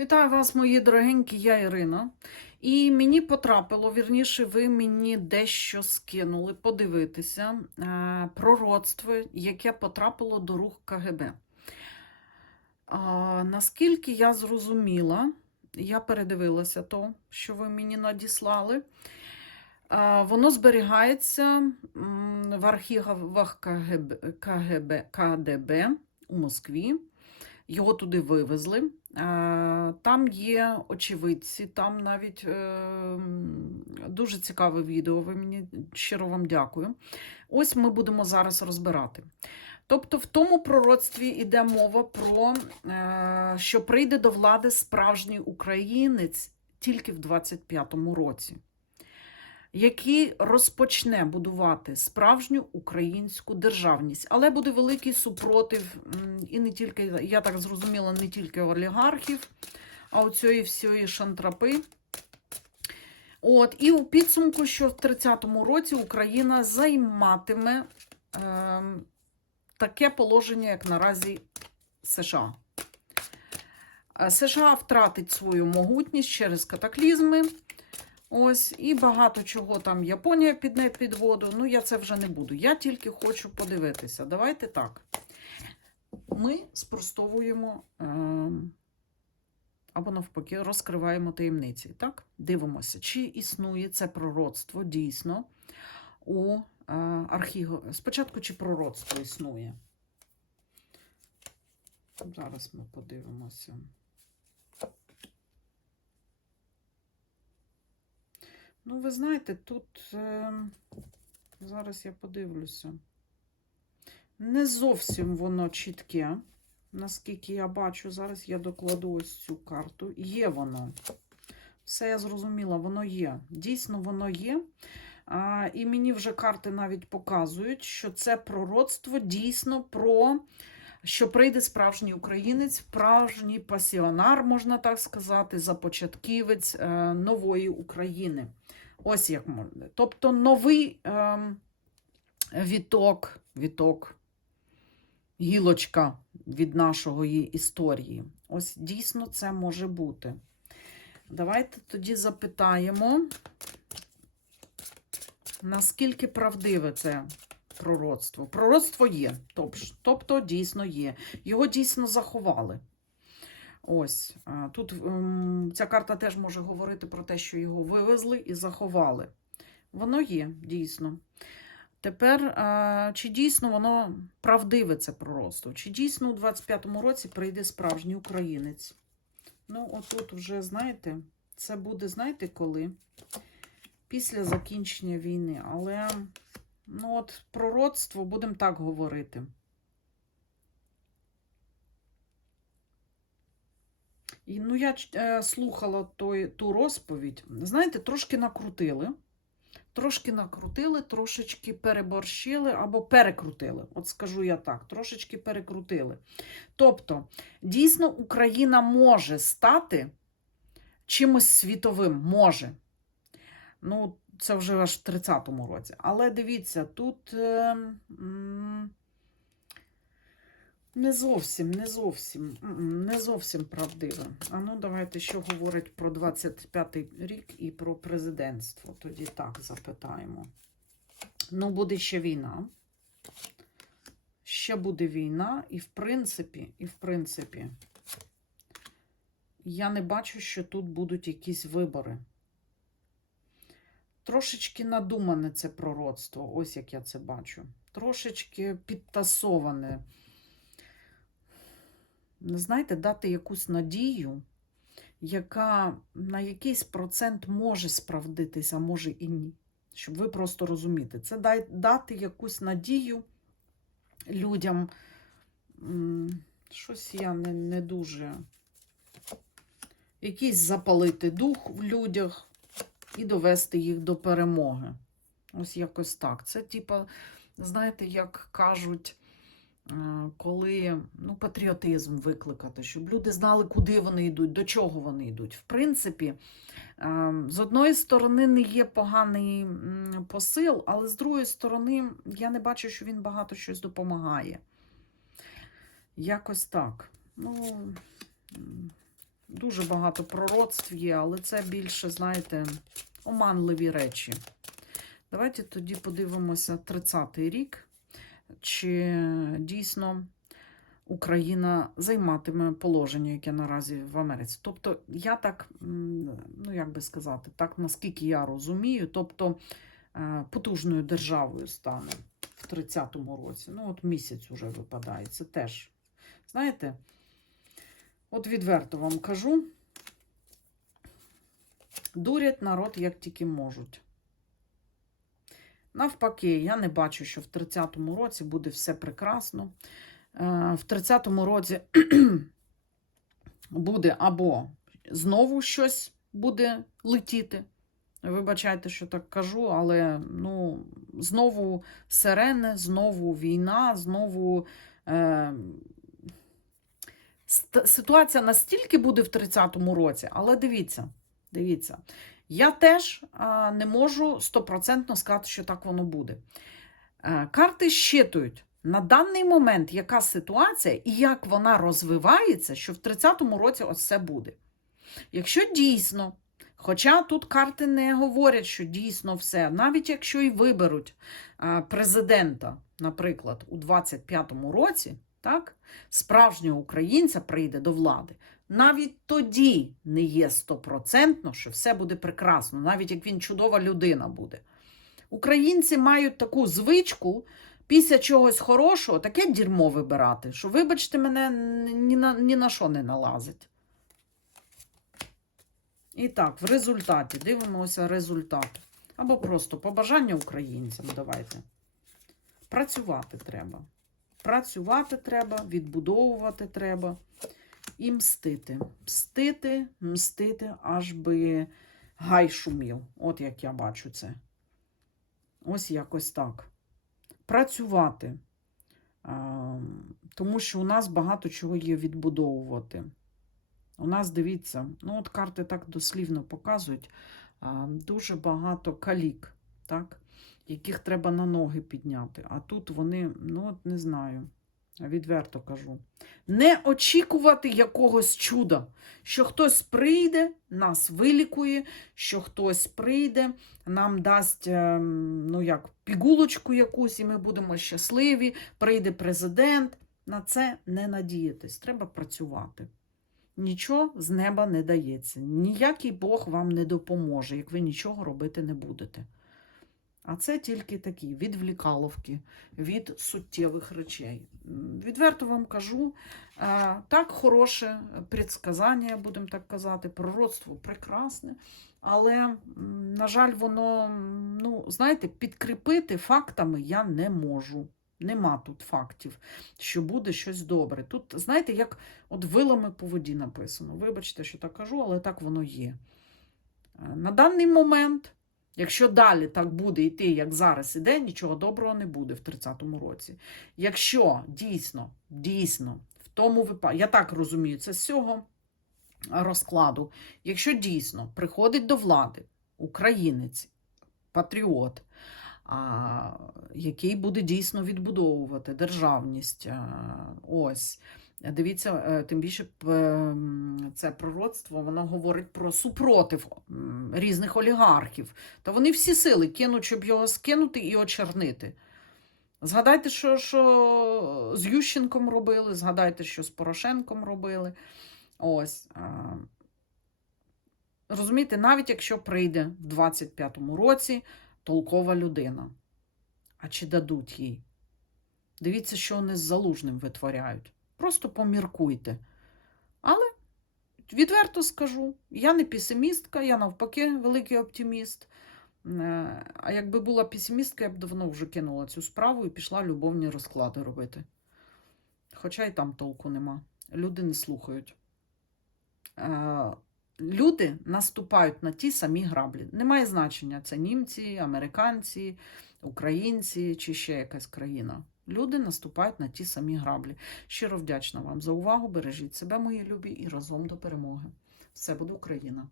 Вітаю вас, мої дорогенькі, я Ірина. І мені потрапило, вірніше, ви мені дещо скинули подивитися е, пророцтво, яке потрапило до рук КГБ. Е, наскільки я зрозуміла, я передивилася то, що ви мені надіслали. Е, воно зберігається в архівах КГБ, КГБ, КДБ у Москві. Його туди вивезли. Е, Там є очевидці, там навіть е, дуже цікаве відео. Ви мені щиро вам дякую. Ось ми будемо зараз розбирати. Тобто, в тому пророцтві йде мова про е, що прийде до влади справжній українець тільки в 25-му році, який розпочне будувати справжню українську державність, але буде великий супротив, і не тільки, я так зрозуміла, не тільки олігархів, а оцієї всієї шантрапи. От, і у підсумку, що в 30-му році Україна займатиме е, таке положення, як наразі США. Е, США втратить свою могутність через катаклізми. Ось, і багато чого там Японія підне під воду. Ну, я це вже не буду. Я тільки хочу подивитися. Давайте так. Ми спростовуємо е, або навпаки розкриваємо таємниці. Так? Дивимося, чи існує це пророцтво дійсно у е. Спочатку, чи пророцтво існує. Зараз ми подивимося. Ну, ви знаєте, тут е, зараз я подивлюся. Не зовсім воно чітке, наскільки я бачу. Зараз я докладу ось цю карту. Є воно. Все я зрозуміла, воно є. Дійсно, воно є. А, і мені вже карти навіть показують, що це пророцтво дійсно про. Що прийде справжній українець, справжній пасіонар, можна так сказати, започатківець е, нової України. Ось як можна. Тобто новий е, віток, віток, гілочка від нашої історії. Ось дійсно це може бути. Давайте тоді запитаємо, наскільки правдиве це пророцтво. Пророцтво є, тобто дійсно є. Його дійсно заховали. Ось тут ем, ця карта теж може говорити про те, що його вивезли і заховали. Воно є, дійсно. Тепер, чи дійсно воно правдиве це пророцтво? Чи дійсно у 25-му році прийде справжній українець? Ну, отут вже, знаєте, це буде, знаєте, коли? Після закінчення війни. Але, ну, от, пророцтво, будемо так говорити. І, ну, я е, слухала той, ту розповідь. Знаєте, трошки накрутили. Трошки накрутили, трошечки переборщили або перекрутили. От скажу я так, трошечки перекрутили. Тобто, дійсно, Україна може стати чимось світовим. Може. Ну, це вже аж в 30-му році. Але дивіться, тут. Е, не зовсім, не зовсім, не зовсім правдиве. А ну, давайте, що говорить про 25-й рік і про президентство. Тоді так запитаємо. Ну, буде ще війна. Ще буде війна, і в принципі, і в принципі, я не бачу, що тут будуть якісь вибори. Трошечки надумане це пророцтво, ось як я це бачу. Трошечки підтасоване знаєте, дати якусь надію, яка на якийсь процент може справдитися, а може і ні. Щоб ви просто розумієте. Це дати якусь надію людям. Щось я не, не дуже. Якийсь запалити дух в людях і довести їх до перемоги. Ось якось так. Це, типа, знаєте, як кажуть, е, коли ну, патріотизм викликати, щоб люди знали, куди вони йдуть, до чого вони йдуть. В принципі, е, з одної сторони, не є поганий посил, але з другої сторони, я не бачу, що він багато щось допомагає. Якось так. Ну, дуже багато пророцтв є, але це більше, знаєте, оманливі речі. Давайте тоді подивимося 30-й рік, чи дійсно Україна займатиме положення, яке наразі в Америці. Тобто, я так, ну як би сказати, так наскільки я розумію, тобто е, потужною державою стане в 30-му році. Ну, от місяць уже випадає. Це теж, знаєте, от відверто вам кажу, дурять народ як тільки можуть. Навпаки, я не бачу, що в 30-му році буде все прекрасно. Е, В 30-му році буде або знову щось буде летіти. Вибачайте, що так кажу, але ну, знову сирени, знову війна, знову е, ситуація настільки буде в 30-му році, але дивіться, дивіться, я теж не можу стопроцентно сказати, що так воно буде. Е, карти щитують на даний момент, яка ситуація і як вона розвивається, що в 30-му році ось це буде. Якщо дійсно, хоча тут карти не говорять, що дійсно все, навіть якщо і виберуть президента, наприклад, у 25-му році, так, справжнього українця прийде до влади, навіть тоді не є стопроцентно, що все буде прекрасно, навіть як він чудова людина буде. Українці мають таку звичку після чогось хорошого таке дерьмо вибирати, що, вибачте, мене ні на, ні на що не налазить. І так, в результаті дивимося результат. Або просто побажання українцям. Давайте. Працювати треба. Працювати треба, відбудовувати треба і мстити. Мстити, мстити, аж би гай шумів. От як я бачу це. Ось якось так. Працювати. Тому що у нас багато чого є відбудовувати. У нас, дивіться, ну от карти так дослівно показують, дуже багато калік, так, яких треба на ноги підняти. А тут вони, ну от не знаю, відверто кажу. Не очікувати якогось чуда, що хтось прийде, нас вилікує, що хтось прийде, нам дасть ем, ну як, пігулочку якусь, і ми будемо щасливі, прийде президент. На це не надіятись, треба працювати. Нічого з неба не дається. Ніякий Бог вам не допоможе, як ви нічого робити не будете. А це тільки такі відвлікаловки від суттєвих речей. Відверто вам кажу, е, так, хороше предсказання, будемо так казати, пророцтво прекрасне, але, на жаль, воно, ну, знаєте, підкріпити фактами я не можу. Нема тут фактів, що буде щось добре. Тут, знаєте, як от вилами по воді написано. Вибачте, що так кажу, але так воно є. Е, На даний момент, якщо далі так буде йти, як зараз іде, нічого доброго не буде в 30-му році. Якщо дійсно, дійсно, в тому випадку, я так розумію, це з цього розкладу, якщо дійсно приходить до влади українець, патріот, а, який буде дійсно відбудовувати державність. а, Ось. Дивіться, е, тим більше це пророцтво, воно говорить про супротив різних олігархів. Та вони всі сили кинуть, щоб його скинути і очернити. Згадайте, що, що з Ющенком робили, згадайте, що з Порошенком робили. Ось. Розумієте, навіть якщо прийде в 25-му році толкова людина. А чи дадуть їй? Дивіться, що вони з залужним витворяють. Просто поміркуйте. Але відверто скажу, я не песимістка, я навпаки великий оптиміст. Е, А якби була песимістка, я б давно вже кинула цю справу і пішла любовні розклади робити. Хоча й там толку нема. Люди не слухають. Е, Люди наступають на ті самі граблі. Немає значення, це німці, американці, українці чи ще якась країна. Люди наступають на ті самі граблі. Щиро вдячна вам за увагу. Бережіть себе, мої любі, і разом до перемоги. Все буде Україна!